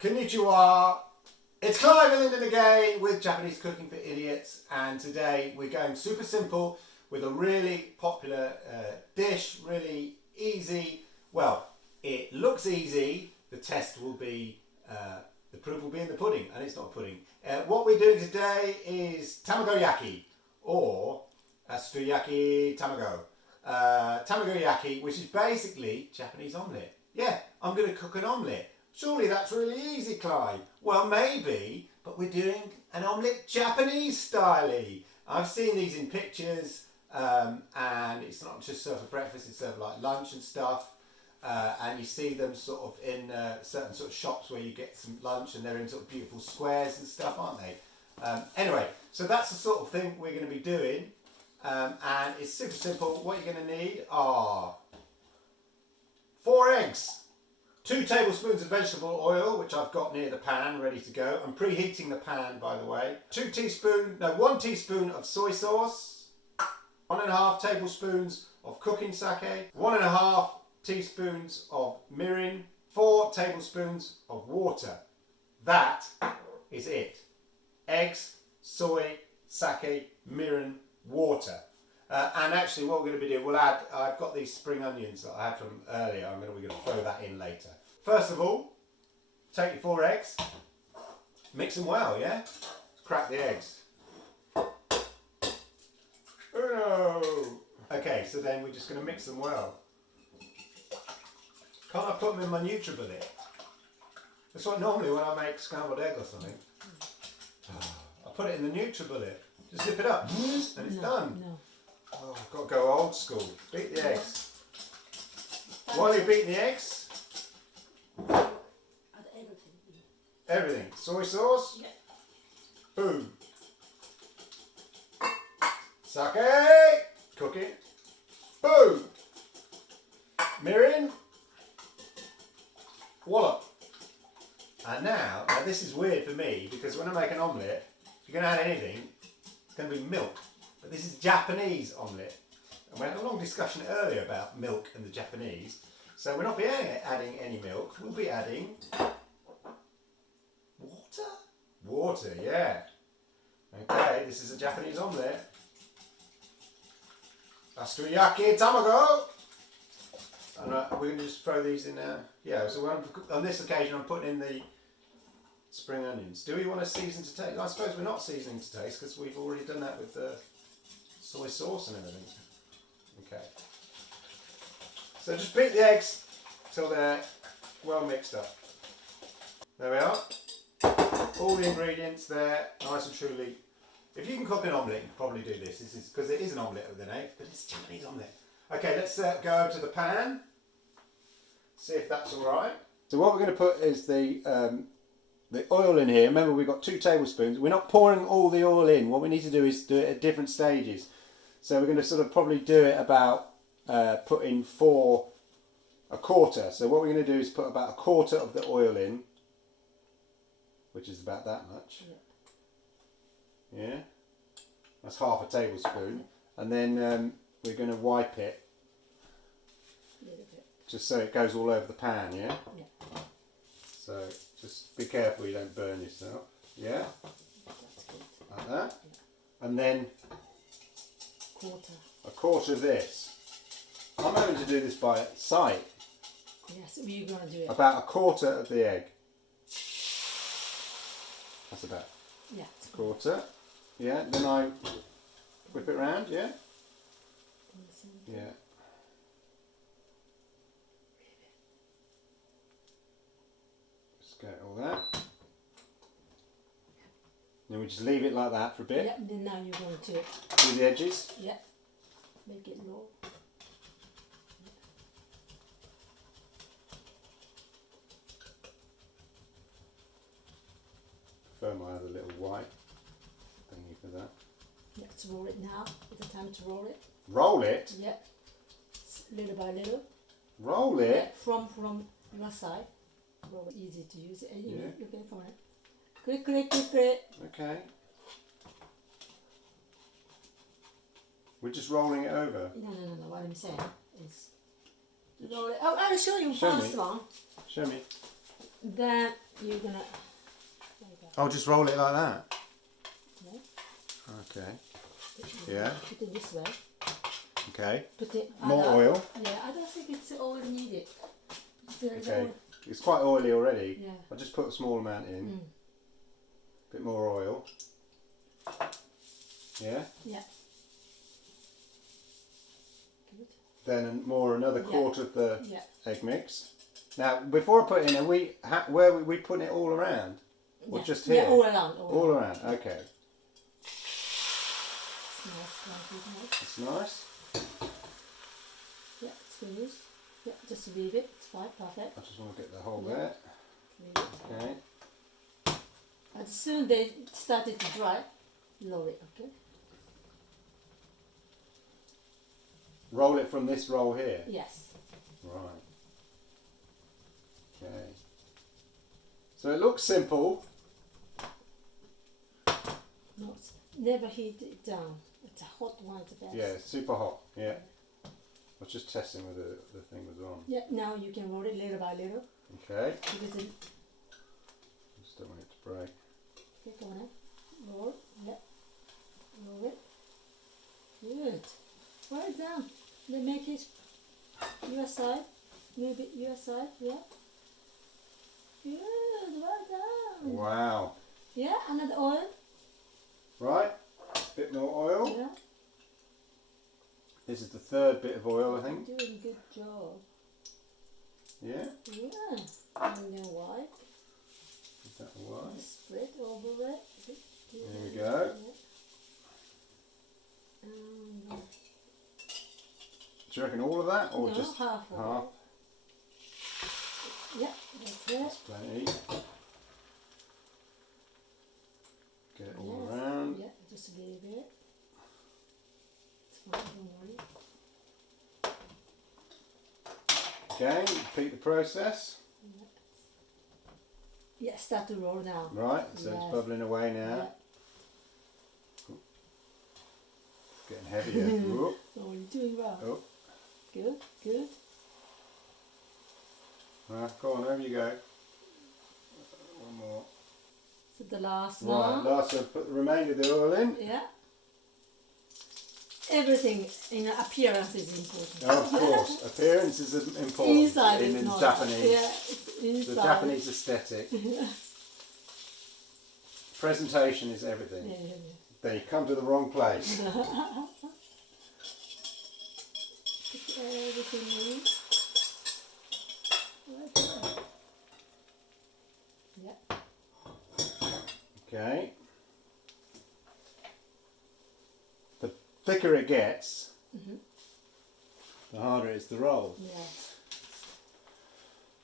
Konnichiwa. It's Clive and Lyndon again with Japanese Cooking for Idiots, and today we're going super simple with a really popular dish, really easy. Well, it looks easy. The test will be, the proof will be in the pudding, and it's not a pudding. What we're doing today is Tamagoyaki, or Astuyaki Tamago. Tamagoyaki, which is basically Japanese omelette. Yeah, I'm going to cook an omelette. Surely that's really easy, Clive. Well, maybe, but we're doing an omelette Japanese style-y. I've seen these in pictures, and it's not just served for breakfast, it's served like lunch and stuff. And you see them sort of in certain sort of shops where you get some lunch, and they're in sort of beautiful squares and stuff, aren't they? Anyway, so that's the sort of thing we're going to be doing. And it's super simple. What you're going to need are 4 eggs. 2 tablespoons of vegetable oil, which I've got near the pan, ready to go. I'm preheating the pan, by the way. 1 teaspoon of soy sauce. 1.5 tablespoons of cooking sake. 1.5 teaspoons of mirin. 4 tablespoons of water. That is it. Eggs, soy, sake, mirin, water. And actually what we're going to be doing, we'll add, I've got these spring onions that I had from earlier, we're going to throw that in later. First of all, take your 4 eggs, mix them well, yeah? Crack the eggs. Uno. Okay, so then we're just going to mix them well. Can't I put them in my NutriBullet? That's what normally when I make scrambled egg or something. I put it in the NutriBullet. Just zip it up and it's done. No. Oh, I've got to go old school. Beat the eggs. While you're beating the eggs, Add everything. everything. Soy sauce. Yeah. Boom. Sake. Cook it. Boom. Mirin. Wallop. And now this is weird for me because when I make an omelette, if you're going to add anything, it's going to be milk. But this is Japanese omelette. And we had a long discussion earlier about milk and the Japanese. So we're not adding any milk. We'll be adding water. Water, yeah. Okay, this is a Japanese omelette. Astuyaki Tamago. And we're going to just throw these in there. Yeah, so on this occasion I'm putting in the spring onions. Do we want to season to taste? I suppose we're not seasoning to taste because we've already done that with the soy sauce and everything. Okay. So just beat the eggs till they're well mixed up. There we are. All the ingredients there, nice and truly. If you can cook an omelette, you can probably do this. This is because it is an omelette with an egg, but it's Japanese omelette. Okay, let's go over to the pan. See if that's all right. So what we're going to put is the oil in here. Remember, we've got 2 tablespoons. We're not pouring all the oil in. What we need to do is do it at different stages. So we're going to sort of probably do it about put in a quarter. So what we're going to do is put about a quarter of the oil in, which is about that much. Yeah, that's half a tablespoon, and then we're going to wipe it just so it goes all over the pan. Yeah. Yeah. So just be careful you don't burn yourself. Yeah. That's good. Like that, and then a quarter of this. I'm having to do this by sight. Yes, we're going to do it. About a quarter of the egg. That's about a quarter. Yeah, then I whip it round, yeah? Yeah. Just get all that. Then we just leave it like that for a bit. Yeah, then now you're going to Do the edges. Yeah. Make it low. Throw my other little white thingy for that. Let's roll it now. It's the time to roll it. Roll it? Yeah. Little by little. Roll it? Yeah, from your side. Roll it, easy to use. Yeah. Looking for it. Quickly. Okay. We're just rolling it over. No. What I'm saying is roll it. Oh, I'll show you Show first me. one. Show me. Then you're gonna. There you go. I'll just roll it like that. Yeah. Okay. Yeah. Put it this way. Okay. Put it. More oil. Yeah, I don't think it's all needed. Okay. It's quite oily already. Yeah. I'll just put a small amount in. Bit more oil. Yeah. Yeah. Good. Then another quarter of the Yeah. egg mix. Now, before I put it in, where we putting it all around? Or just here? Yeah, all around. All around. Okay. It's nice. It's nice. Yeah, it's finished. Yeah, just leave it. It's fine. Perfect. I just want to get the whole bit. Leave it. Okay. As soon as they started to dry, lower it. Okay. Roll it from this roll here. Yes. Right. Okay. So it looks simple. No, never heat it down. It's a hot one. The best. Yeah, it's super hot. Yeah. I was just testing whether the thing was on. Yeah. Now you can roll it little by little. Okay. Because it, Just don't want it to break. okay, go on. Roll. Yeah. Roll it. Good. Well done. Then make it your side. Move it your side. Yeah. Good. Well done. Wow. Yeah. Another oil. Right. Bit more oil. Yeah. This is the third bit of oil, I think. Doing a good job. Yeah. Yeah. And then wipe. Is that all right? Spread over it. There we go. Do you reckon all of that, or No, just half of half? it. Yeah, that's it. That's plenty. Get it all Yes. around. Yeah, just leave it. It's fine, don't worry. Okay, repeat the process. Yeah, start to roll now. Right, so Yes. it's bubbling away now. Yeah. Getting heavier. Whoop. Oh, you're doing well. Oh. Good, good. Go on, over you go. One more. So the last Right, one. last one, put the remainder of the oil in. Yeah. Everything in appearance is important. Oh, of course, appearance is important Inside is in not. Japanese. Yeah, it's inside. The Japanese aesthetic. Presentation is everything. Yeah, yeah, Then you come to the wrong place. yeah. Put everything in. Right there. Yeah. Okay. The thicker it gets, the harder it is to roll. Yeah.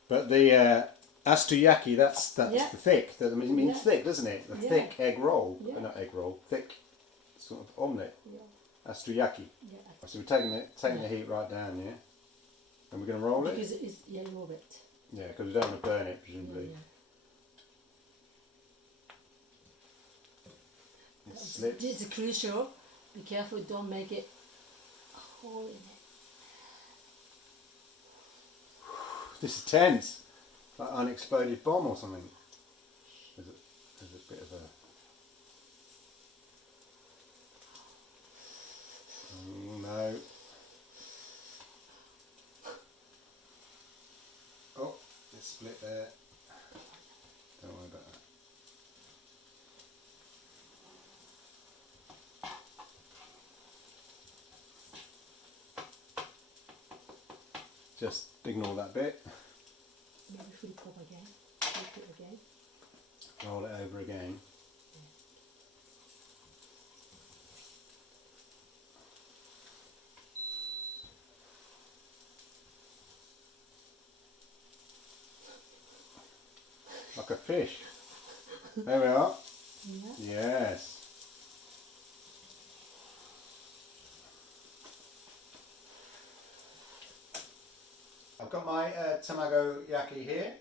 But the Astuyaki, that's Yeah. the thick. That means Yeah. thick, doesn't it? The Yeah. thick egg roll, Yeah. not egg roll, thick sort of omelette. Yeah. Astuyaki. Yeah. So we're taking the heat right down, yeah. And we're going to roll it. Because it's roll it. Yeah, because we don't want to burn it, presumably. Yeah. It slips. This is crucial. Be careful, don't make it a hole in it. This is tense. Like an unexploded bomb or something. There's a bit of a... Oh, no. Oh, it's split there. Don't worry about that. Just ignore that bit. Maybe flip up again. Flip it again. Roll it over again. Like a fish. There we are. Yeah. Yes. I've got my Tamagoyaki here.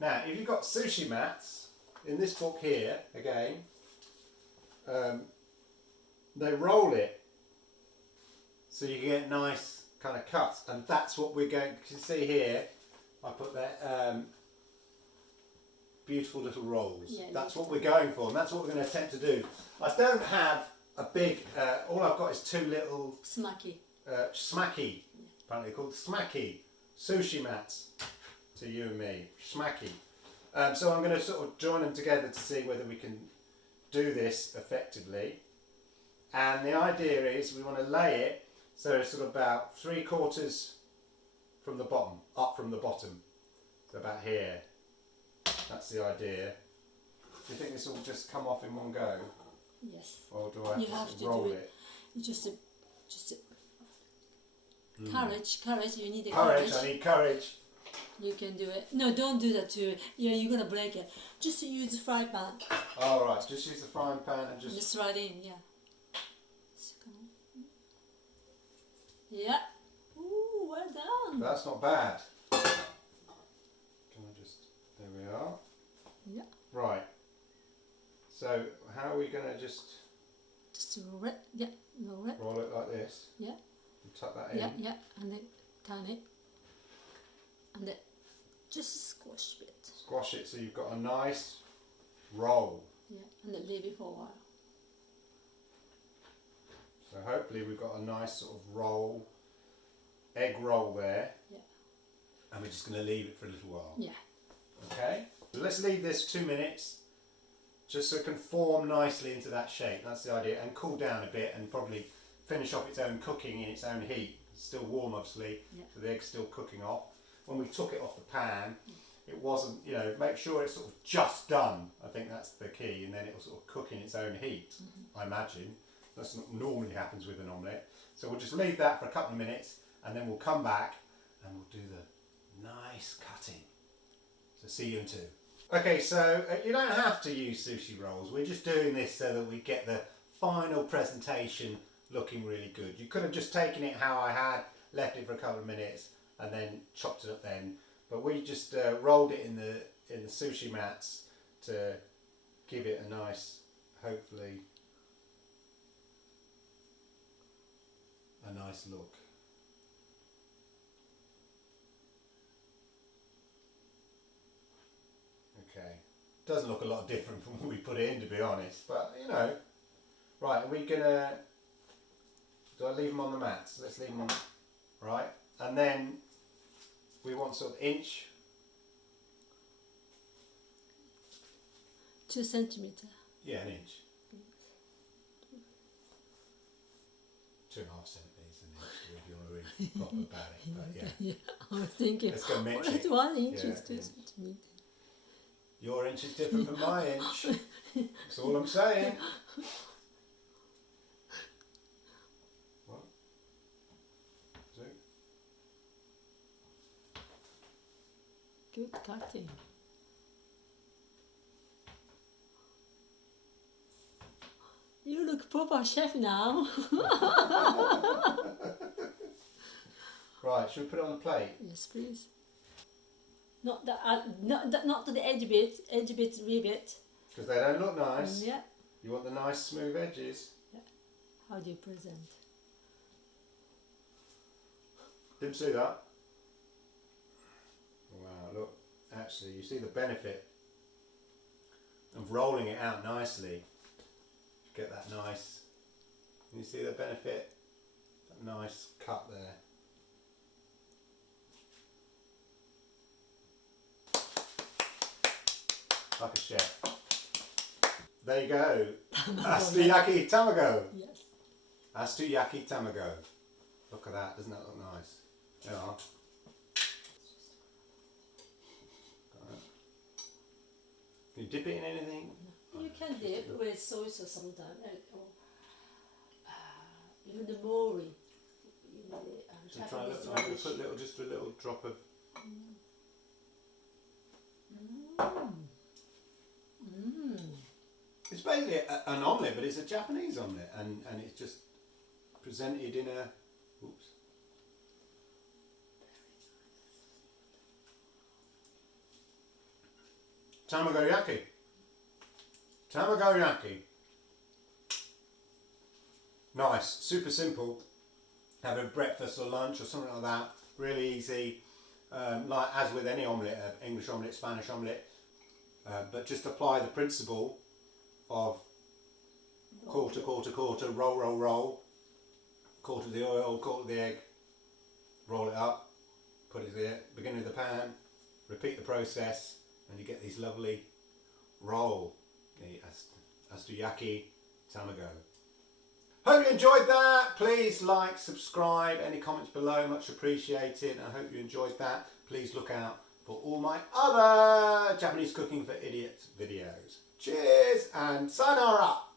Now, if you've got sushi mats, in this book here, again, they roll it so you get nice kind of cuts, and that's what we're going to see here. I put that beautiful little rolls. Yeah, that's what we're going for, and that's what we're going to attempt to do. I don't have a big, all I've got is two little Smacky. smacky, apparently called smacky, sushi mats to you and me, smacky. So I'm going to sort of join them together to see whether we can do this effectively. And the idea is we want to lay it so it's sort of about 3/4 from the bottom, up from the bottom. So about here. That's the idea. Do you think this will just come off in one go? Yes. Or do I have to roll do it? You just courage. You need Courage, I need courage. You can do it. No, don't do that too. Yeah, you're gonna break it. Just use the fry pan. Alright, just use the frying pan and Just right in, yeah. Yeah. Ooh, well done. That's not bad. Can I just, there we are. Yeah. Right. So how are we going to just roll it. Yeah, roll it. roll it like this? Yeah. And tuck that in? Yeah, and then turn it. And then just squash it. Squash it so you've got a nice roll. Yeah, and then leave it for a while. So hopefully we've got a nice sort of roll, egg roll there. Yeah. And we're just going to leave it for a little while. Yeah. Okay. So let's leave this 2 minutes just so it can form nicely into that shape. That's the idea. And cool down a bit and probably finish off its own cooking in its own heat. It's still warm obviously, Yeah. so the egg's still cooking off. When we took it off the pan, it wasn't, you know, make sure it's sort of just done. I think that's the key, and then it will sort of cook in its own heat, I imagine. That's what normally happens with an omelette. So we'll just leave that for a couple of minutes, and then we'll come back and we'll do the nice cutting. So see you in 2. Okay, so you don't have to use sushi rolls. We're just doing this so that we get the final presentation looking really good. You could have just taken it how I had, left it for a couple of minutes, and then chopped it up then. But we just rolled it in the sushi mats to give it a nice, hopefully, a nice look. Okay, doesn't look a lot different from what we put in, to be honest, but you know. Right, are we gonna, do I leave them on the mats? Let's leave them on, right, and then we want sort of inch. 2 centimeter. Yeah, an inch. 2.5 centimetres an inch, if you want to read proper about it, but yeah. Yeah, I was thinking, Let's go metric. that's 1 inch Yeah, is 2 yeah. centimeter. Your inch is different from my inch. That's all I'm saying. What? 2? Good cutting. You look proper chef now. Right, should we put it on the plate? Yes, please. Not to the edge bits, leave it. Because they don't look nice. Yeah. You want the nice smooth edges. Yeah. How do you present? Didn't see that. Wow, look. Actually, you see the benefit of rolling it out nicely. Get that nice. You see the benefit? That nice cut there. Like a chef. There you go. Astuyaki Tamago. Yes. Astuyaki Tamago. Look at that. Doesn't that look nice? Yeah. Can you dip it in anything? You can dip with soy sauce sometimes, or even the mori. You know, So try I'm going to put just a little drop of. It's basically an omelette, but it's a Japanese omelette, and it's just presented in a. Oops. Tamagoyaki. Tamagoyaki. Nice, super simple. Have a breakfast or lunch or something like that. Really easy. Like as with any omelette, English omelette, Spanish omelette. but just apply the principle of quarter, quarter, quarter, roll, roll, roll, quarter the oil, quarter the egg, roll it up, put it at the beginning of the pan, repeat the process, and you get these lovely roll, the Astuyaki Tamago. Hope you enjoyed that. Please like, subscribe, any comments below, much appreciated. I hope you enjoyed that. Please look out for all my other Japanese Cooking for Idiots videos. Cheers and sayonara!